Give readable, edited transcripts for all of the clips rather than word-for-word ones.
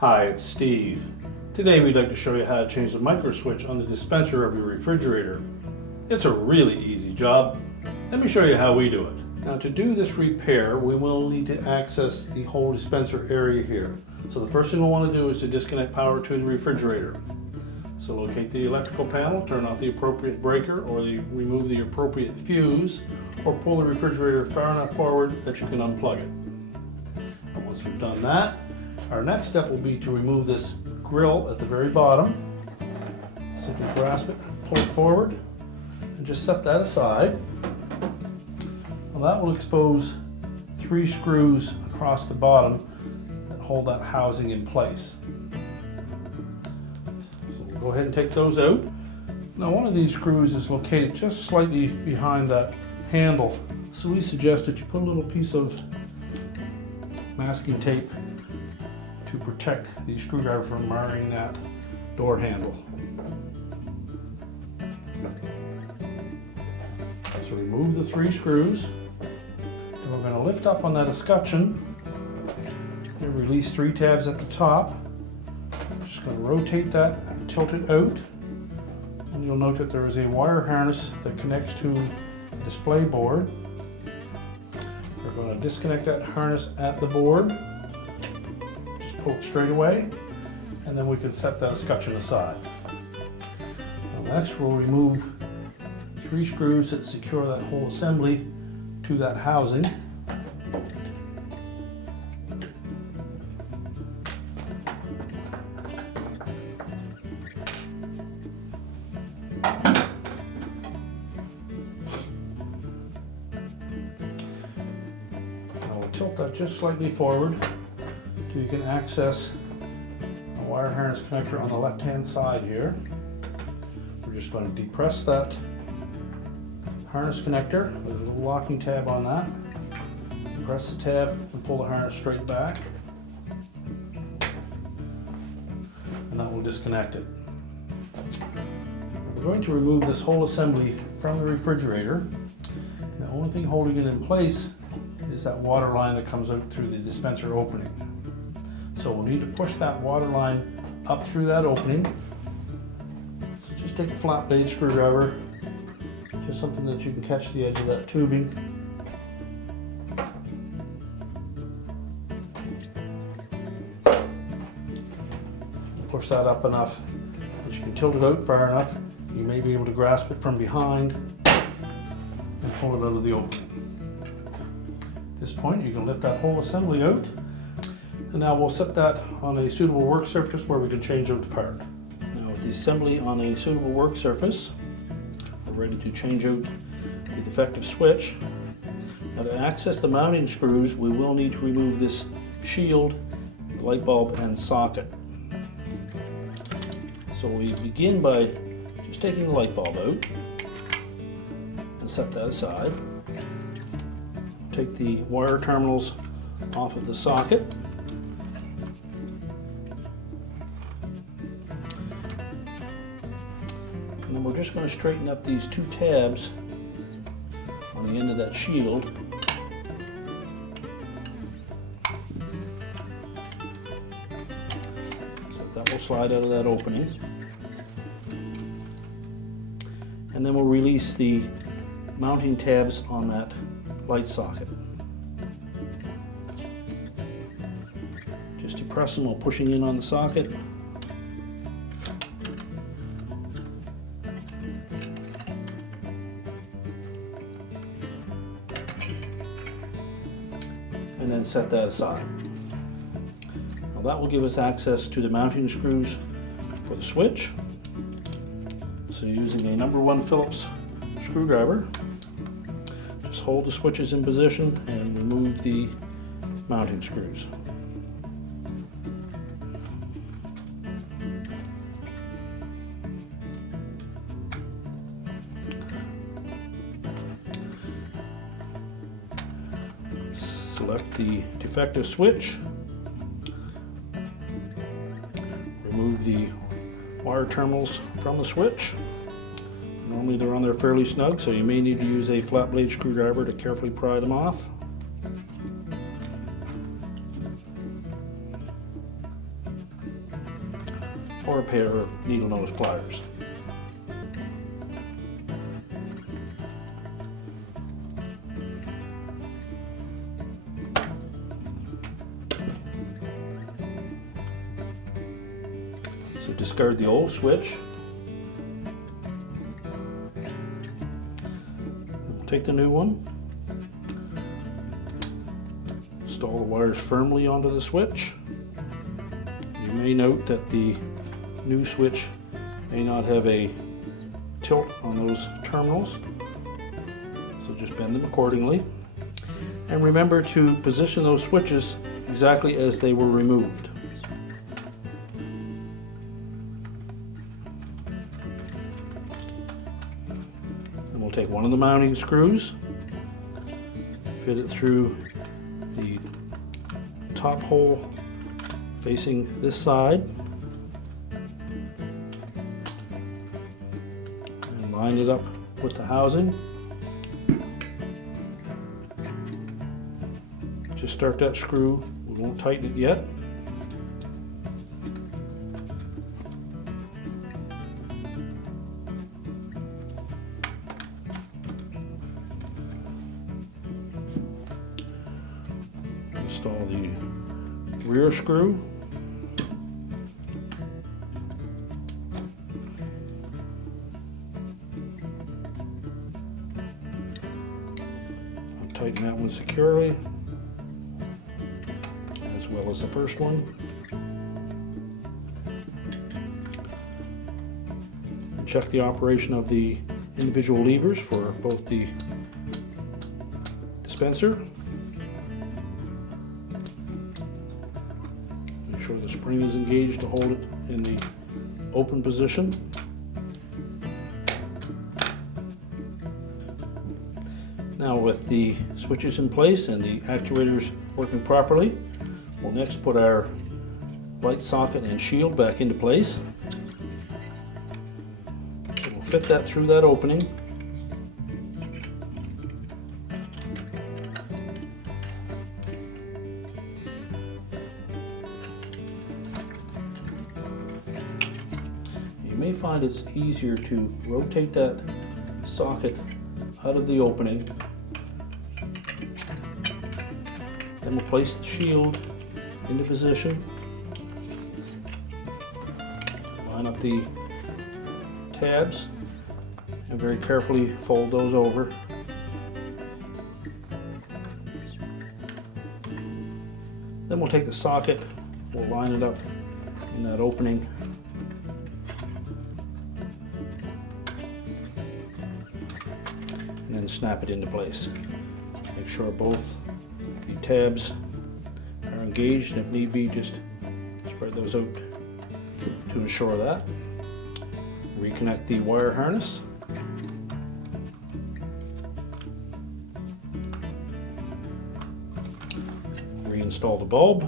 Hi, it's Steve. Today we'd like to show you how to change the micro switch on the dispenser of your refrigerator. It's a really easy job. Let me show you how we do it. Now to do this repair, we will need to access the whole dispenser area here. So the first thing we'll want to do is to disconnect power to the refrigerator. So locate the electrical panel, turn off the appropriate breaker or remove the appropriate fuse, or pull the refrigerator far enough forward that you can unplug it. And once we've done that, our next step will be to remove this grill at the very bottom. Simply grasp it, pull it forward, and just set that aside. Well, that will expose 3 screws across the bottom that hold that housing in place. So we'll go ahead and take those out. Now one of these screws is located just slightly behind that handle, so we suggest that you put a little piece of masking tape to protect the screwdriver from marring that door handle. So remove the 3 screws, and we're going to lift up on that escutcheon and release 3 tabs at the top. Just going to rotate that and tilt it out, and you'll note that there is a wire harness that connects to the display board. We're going to disconnect that harness at the board. Pull it straight away, and then we can set that escutcheon aside. Now next we'll remove 3 screws that secure that whole assembly to that housing. Now we'll tilt that just slightly forward so you can access a wire harness connector on the left hand side here. We're just going to depress that harness connector with a little locking tab on that. Press the tab and pull the harness straight back, and that will disconnect it. We're going to remove this whole assembly from the refrigerator. The only thing holding it in place is that water line that comes out through the dispenser opening. So we'll need to push that water line up through that opening. So just take a flat blade screwdriver, just something that you can catch the edge of that tubing. Push that up enough that you can tilt it out far enough. You may be able to grasp it from behind and pull it out of the opening. At this point you can lift that whole assembly out. And now we'll set that on a suitable work surface where we can change out the part. Now with the assembly on a suitable work surface, we're ready to change out the defective switch. Now to access the mounting screws, we will need to remove this shield, light bulb, and socket. So we begin by just taking the light bulb out and set that aside. Take the wire terminals off of the socket. And then we're just going to straighten up these 2 tabs on the end of that shield. So that will slide out of that opening. And then we'll release the mounting tabs on that light socket. Just depress them while pushing in on the socket. And then set that aside. Now that will give us access to the mounting screws for the switch. So using a number 1 Phillips screwdriver, just hold the switches in position and remove the mounting screws. Select the defective switch, remove the wire terminals from the switch. Normally they're on there fairly snug, so you may need to use a flat blade screwdriver to carefully pry them off. or a pair of needle nose pliers. So discard the old switch. Take the new one. Install the wires firmly onto the switch. You may note that the new switch may not have a tilt on those terminals, so just bend them accordingly. And remember to position those switches exactly as they were removed. And we'll take one of the mounting screws, fit it through the top hole facing this side, and line it up with the housing. Just start that screw, we won't tighten it yet. Install the rear screw. I'll tighten that one securely, as well as the first one. And check the operation of the individual levers for both the dispenser. Make sure the spring is engaged to hold it in the open position. Now, with the switches in place and the actuators working properly, we'll next put our light socket and shield back into place. So we'll fit that through that opening. You may find it's easier to rotate that socket out of the opening. Then we'll place the shield into position. Line up the tabs and very carefully fold those over. Then we'll take the socket, we'll line it up in that opening. And then snap it into place. Make sure both the tabs are engaged, and if need be, just spread those out to ensure that. Reconnect the wire harness. Reinstall the bulb.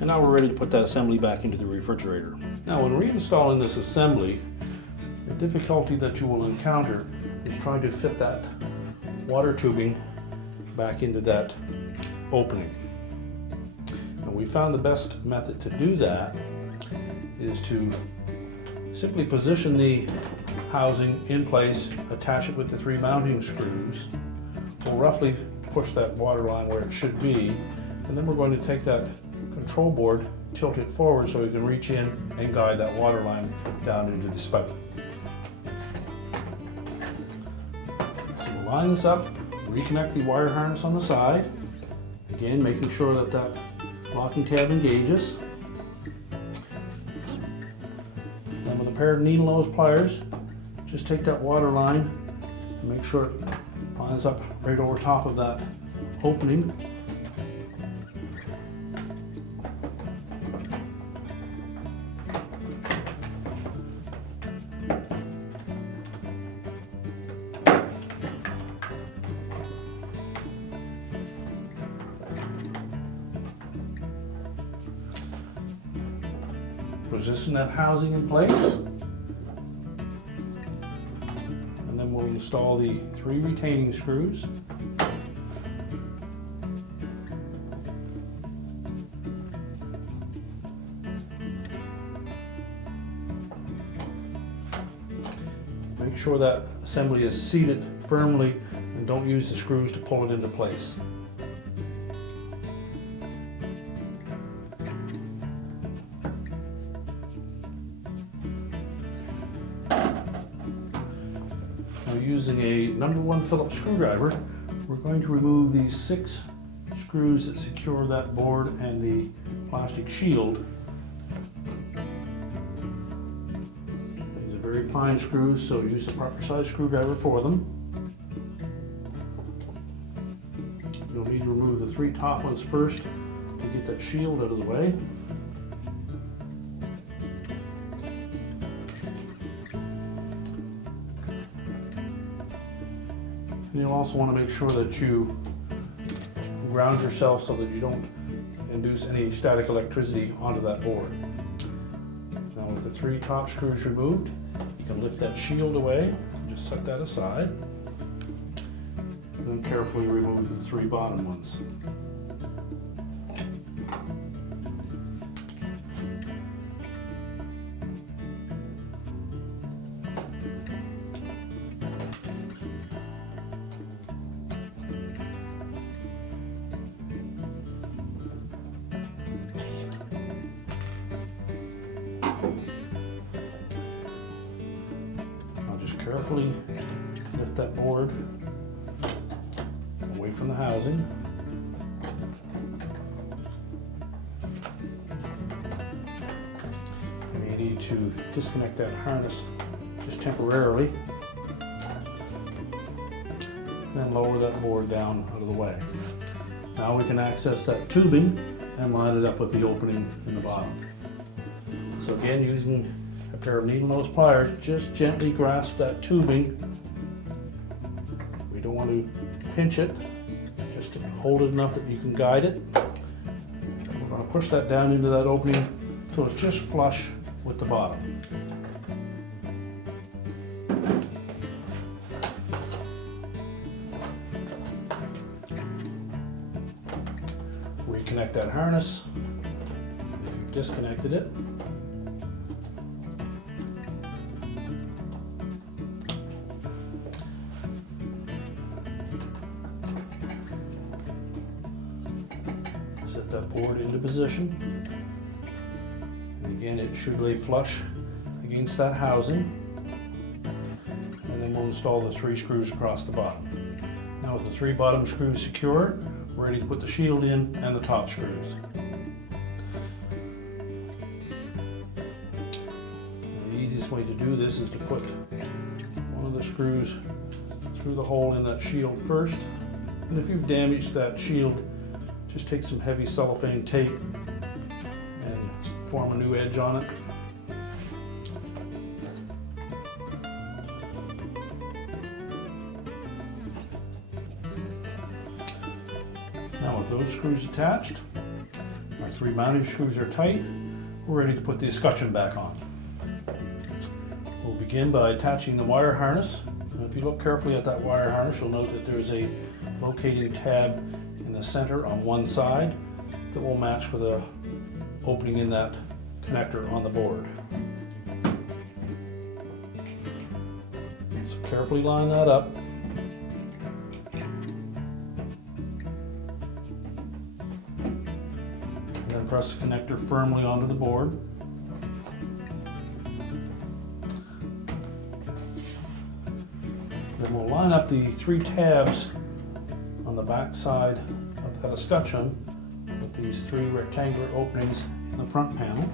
And now we're ready to put that assembly back into the refrigerator. Now, when reinstalling this assembly, the difficulty that you will encounter is trying to fit that water tubing back into that opening. And we found the best method to do that is to simply position the housing in place, attach it with the 3 mounting screws. We'll roughly push that water line where it should be, and then we're going to take that control board, tilt it forward so we can reach in and guide that water line down into the spout. So we'll line this up, reconnect the wire harness on the side, again making sure that that locking tab engages. Then with a pair of needle nose pliers, just take that water line and make sure it lines up right over top of that opening. Position that housing in place, and then we'll install the 3 retaining screws. sure that assembly is seated firmly and don't use the screws to pull it into place. Now, using a number 1 Phillips screwdriver, we're going to remove these 6 screws that secure that board and the plastic shield. These are very fine screws, so use the proper size screwdriver for them. You'll need to remove the 3 top ones first to get that shield out of the way. And you'll also want to make sure that you ground yourself so that you don't induce any static electricity onto that board. Now, with the 3 top screws removed, you can lift that shield away, just set that aside, and then carefully remove the 3 bottom ones. I'll just carefully lift that board away from the housing. You may need to disconnect that harness just temporarily, then lower that board down out of the way. Now we can access that tubing and line it up with the opening in the bottom. So again, using a pair of needle nose pliers, just gently grasp that tubing. We don't want to pinch it, just to hold it enough that you can guide it. And we're going to push that down into that opening until it's just flush with the bottom. Reconnect that harness if you've disconnected it. Set that board into position. And again, it should lay flush against that housing. And then we'll install the 3 screws across the bottom. Now, with the 3 bottom screws secure, we're ready to put the shield in and the top screws. And the easiest way to do this is to put one of the screws through the hole in that shield first. And if you've damaged that shield, just take some heavy cellophane tape and form a new edge on it. Now, with those screws attached, our 3 mounting screws are tight, we're ready to put the escutcheon back on. We'll begin by attaching the wire harness. And if you look carefully at that wire harness, you'll note that there's a locating tab in the center on one side that will match with a opening in that connector on the board. So carefully line that up. And then press the connector firmly onto the board. Then we'll line up the 3 tabs on the back side of that escutcheon with these 3 rectangular openings in the front panel.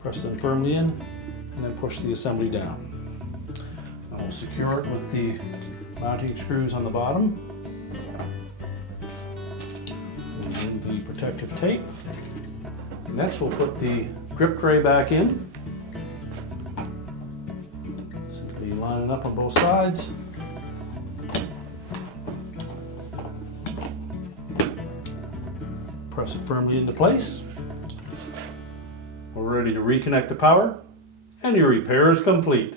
Press them firmly in and then push the assembly down. Now we'll secure it with the mounting screws on the bottom. Remove the protective tape. Next, we'll put the grip tray back in. Simply line it up on both sides. Press it firmly into place. We're ready to reconnect the power, and your repair is complete.